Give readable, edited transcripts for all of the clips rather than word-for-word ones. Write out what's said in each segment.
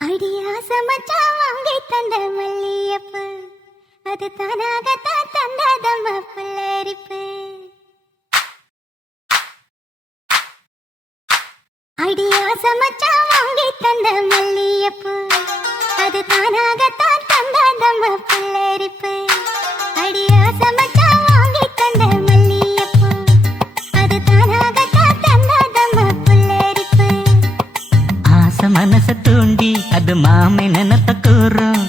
அடியாச மச்சான் வாங்கி தந்த மல்லியப்பு அது தானாகத்தான் தந்ததம்மா புல்லரிப்பு. அடியாச மச்சான் வாங்கி தந்த மல்லியப்பு அது தானாகத்தான் தந்ததம்மா புல்லரிப்பு. அடியாச மச்சான் வாங்கி தந்த மல்லியப்பு அது தானாகத்தான் தந்ததம்மா புல்லரிப்பு. ஆசை மனச தூண்டி அது மாமை நினைப்ப கூறும்.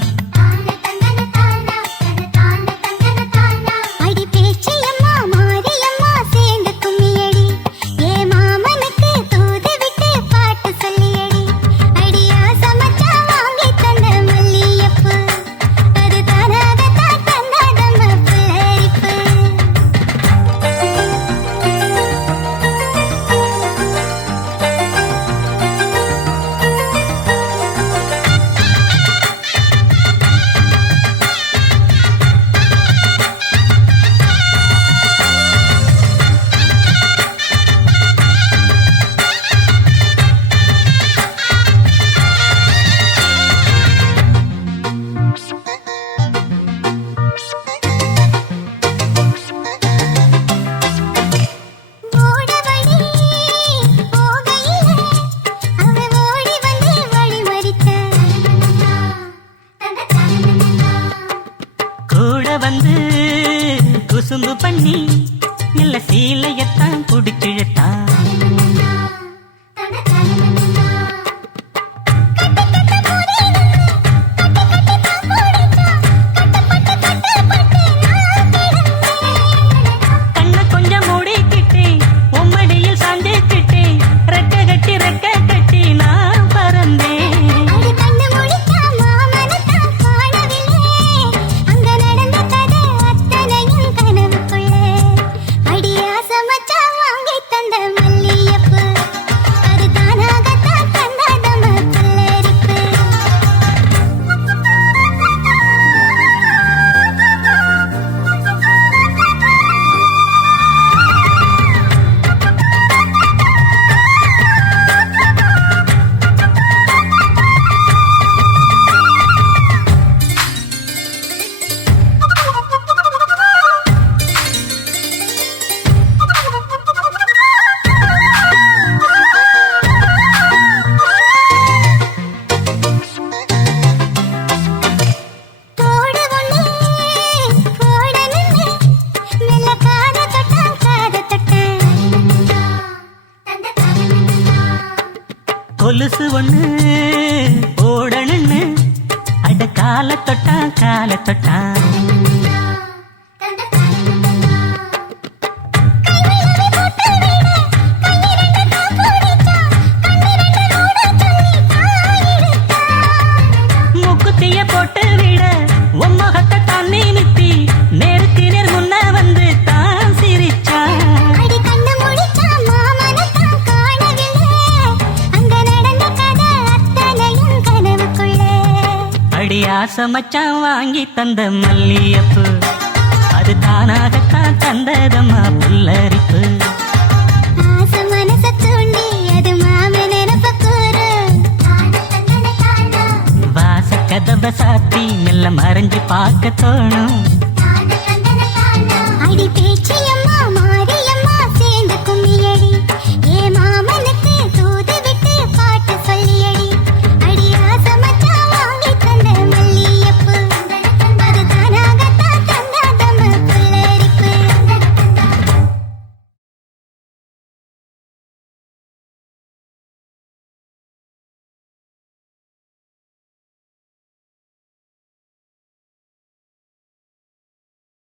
வந்து குசும்பு பண்ணி இல்ல சீலையத்தான் குடிச்சிழத்தா. கண்ண கொஞ்சம் மூடிக்கிட்டே உம்மடியில் சாஞ்சிக்கிட்டே ரெக்க கட்டி ரெக்க கட்டி நான் பறந்தேன். கொலுசு ஒண்ணு ஓடணுன்னு அட கால தொட்டா கால தொட்டா. முக்குத்திய போட்டு விட உம்மகத்தை தண்ணி நிறுத்தி நேருக்கு நேர் முன்ன வந்து தான் சிரிச்சா. ஆசை மச்சான் வாங்கி தந்த மல்லியப்பு அது தானாகத்தான் தந்ததம்மா புல்லரிப்பு. ஆசை மனச தூண்டி அது மாம நினைப்ப கூறும். வாச கதவை சாத்தி மெல்ல மறைஞ்சு பார்க்க தோணும். அடி பேச்சியம்